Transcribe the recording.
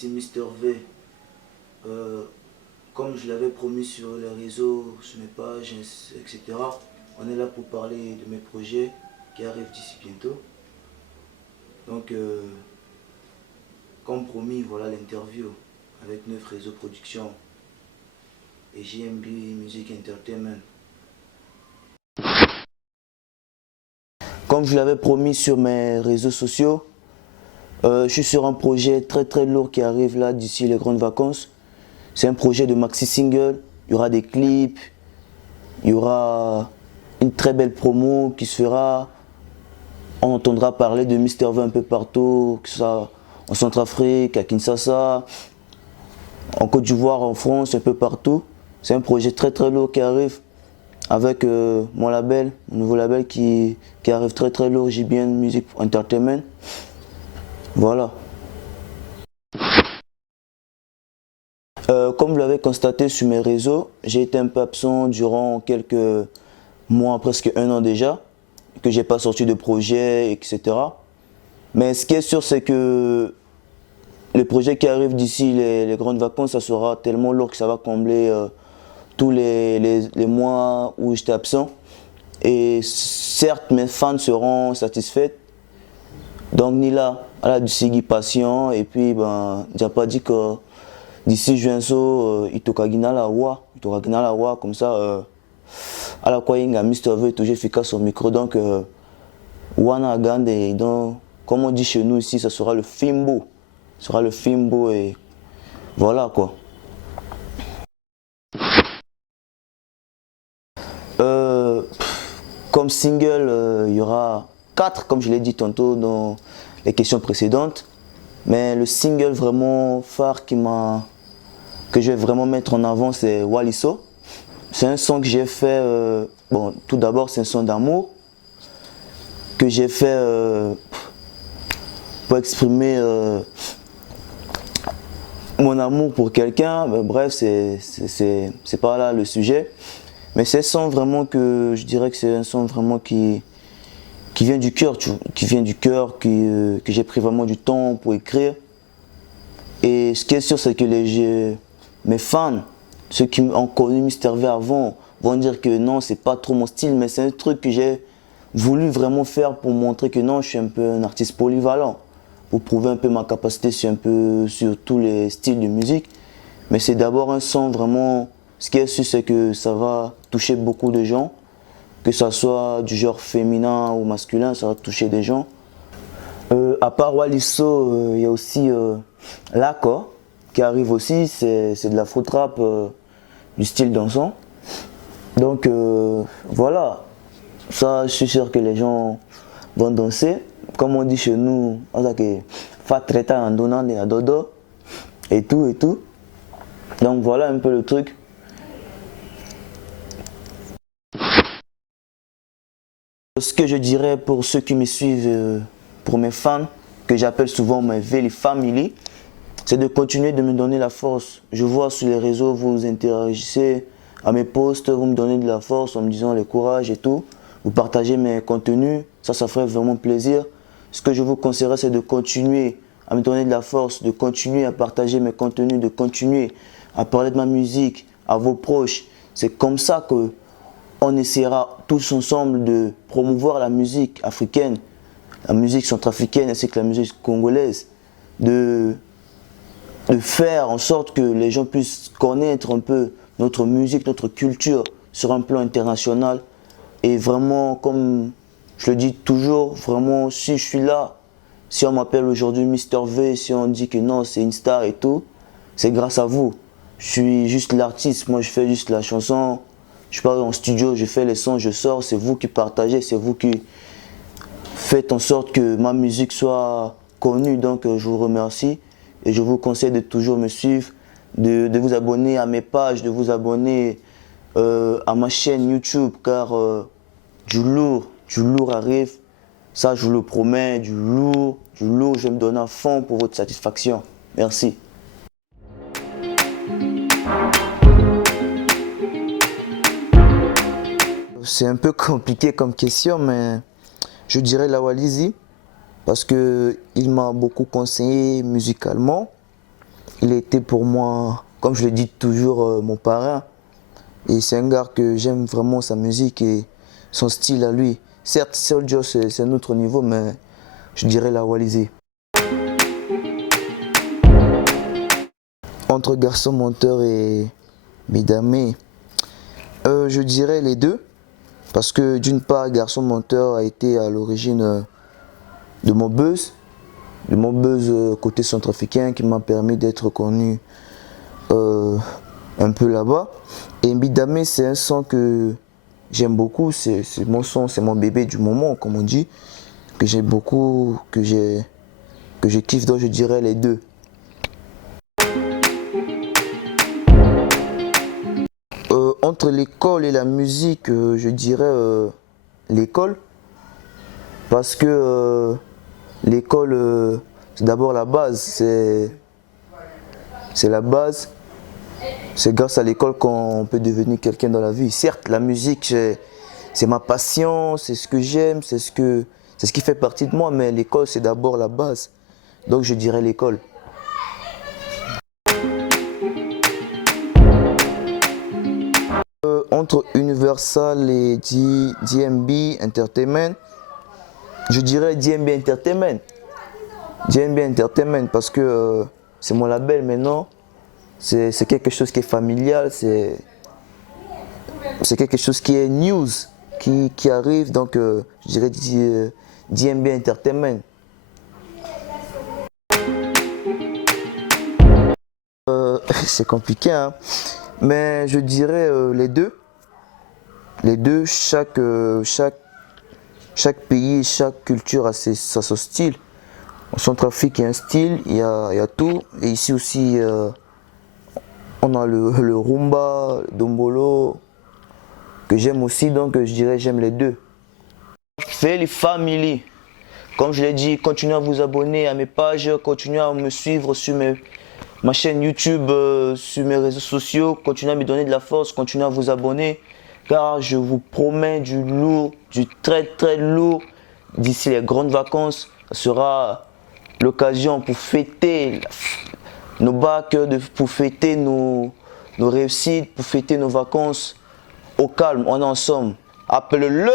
ici Mister V. Comme je l'avais promis sur les réseaux, sur mes pages, etc., on est là pour parler de mes projets qui arrivent d'ici bientôt. Donc, comme promis, voilà l'interview avec 9 réseaux production et JMB Music Entertainment. Comme je l'avais promis sur mes réseaux sociaux, je suis sur un projet très lourd qui arrive là d'ici les grandes vacances. C'est un projet de maxi single, il y aura des clips, il y aura une très belle promo qui se fera. On entendra parler de Mister V un peu partout, que ce soit en Centrafrique, à Kinshasa, en Côte d'Ivoire, en France, un peu partout. C'est un projet très lourd qui arrive avec mon label, mon nouveau label qui arrive très lourd, JBN Music Entertainment. Voilà. Comme vous l'avez constaté sur mes réseaux, j'ai été un peu absent durant quelques mois, presque un an déjà, que j'ai pas sorti de projet, etc. Mais ce qui est sûr, c'est que les projets qui arrivent d'ici les grandes vacances, ça sera tellement lourd que ça va combler tous les mois où j'étais absent. Et certes, mes fans seront satisfaits. Donc Nila, elle a du Sigui patient et puis ben, j'ai pas dit que d'ici juin so il tokagina la wa comme ça à la quoi inga Mister V toujours efficace au micro donc wana gande donc comme on dit chez nous ici ça sera le fimbo, et voilà quoi. Comme single il y aura 4 comme je l'ai dit tantôt dans les questions précédentes. Mais le single vraiment phare que je vais vraiment mettre en avant, c'est Waliso. C'est un son que j'ai fait, bon, tout d'abord c'est un son d'amour que j'ai fait pour exprimer mon amour pour quelqu'un. Bref, c'est pas là le sujet. Mais c'est un son vraiment que je dirais que c'est un son vraiment qui vient du cœur, que j'ai pris vraiment du temps pour écrire. Et ce qui est sûr, c'est que mes fans, ceux qui ont connu Mister V avant, vont dire que non, c'est pas trop mon style, mais c'est un truc que j'ai voulu vraiment faire pour montrer que non, je suis un peu un artiste polyvalent, pour prouver un peu ma capacité sur tous les styles de musique. Mais c'est d'abord un son vraiment, ce qui est sûr, c'est que ça va toucher beaucoup de gens. Que ce soit du genre féminin ou masculin, ça va toucher des gens. À part Waliso, il y a aussi Lako qui arrive aussi, c'est de la foot rap du style dansant. Donc voilà, ça je suis sûr que les gens vont danser. Comme on dit chez nous, on dit que fa treta en donnant des dodo et tout. Donc voilà un peu le truc. Ce que je dirais pour ceux qui me suivent, pour mes fans, que j'appelle souvent mes Veli Family, c'est de continuer de me donner la force. Je vois sur les réseaux, vous interagissez à mes posts, vous me donnez de la force en me disant le courage et tout. Vous partagez mes contenus, ça ferait vraiment plaisir. Ce que je vous conseillerais, c'est de continuer à me donner de la force, de continuer à partager mes contenus, de continuer à parler de ma musique à vos proches. C'est comme ça que on essaiera tous ensemble de promouvoir la musique africaine, la musique centrafricaine ainsi que la musique congolaise, de faire en sorte que les gens puissent connaître un peu notre musique, notre culture sur un plan international. Et vraiment, comme je le dis toujours, vraiment, si je suis là, si on m'appelle aujourd'hui Mister V, si on dit que non, c'est une star et tout, c'est grâce à vous. Je suis juste l'artiste, moi je fais juste la chanson. Je pars en studio, je fais les sons, je sors, c'est vous qui partagez, c'est vous qui faites en sorte que ma musique soit connue. Donc je vous remercie et je vous conseille de toujours me suivre, de vous abonner à mes pages, de vous abonner à ma chaîne YouTube car du lourd arrive. Ça je vous le promets, du lourd, je vais me donner à fond pour votre satisfaction. Merci. C'est un peu compliqué comme question, mais je dirais Lawalizi parce qu'il m'a beaucoup conseillé musicalement. il était pour moi, comme je le dis toujours, mon parrain. Et c'est un gars que j'aime vraiment sa musique et son style à lui. Certes, Soulja c'est un autre niveau, mais je dirais la Walizé. Entre Garçon Menteur et Midamé, je dirais les deux. Parce que d'une part, Garçon Menteur a été à l'origine de mon buzz côté centrafricain qui m'a permis d'être connu un peu là-bas. Et Midamé, c'est un son que j'aime beaucoup, c'est mon son, c'est mon bébé du moment, comme on dit, que j'aime beaucoup, que je kiffe, donc je dirais les deux. Entre l'école et la musique, je dirais l'école, parce que l'école, c'est d'abord la base, c'est la base. C'est grâce à l'école qu'on peut devenir quelqu'un dans la vie. Certes, la musique, c'est ma passion, c'est ce que j'aime, c'est ce qui fait partie de moi, mais l'école, c'est d'abord la base. Donc je dirais l'école. Entre Universal et DMB Entertainment, je dirais DMB Entertainment. DMB Entertainment parce que c'est mon label maintenant. C'est quelque chose qui est familial, c'est quelque chose qui est news, qui arrive, donc je dirais DMB Entertainment. C'est compliqué, hein? Mais je dirais les deux. Les deux, chaque pays, chaque culture a son style. En Centrafrique, il y a un style, il y a tout. Et ici aussi, on a le rumba, le dombolo, que j'aime aussi, donc je dirais j'aime les deux. Feli Family, comme je l'ai dit, continuez à vous abonner à mes pages, continuez à me suivre sur ma chaîne YouTube, sur mes réseaux sociaux, continuez à me donner de la force, continuez à vous abonner, car je vous promets du lourd, du très très lourd, d'ici les grandes vacances. Ça sera l'occasion pour fêter nos bacs, pour fêter nos réussites, pour fêter nos vacances au calme, on est ensemble. Appelle-le!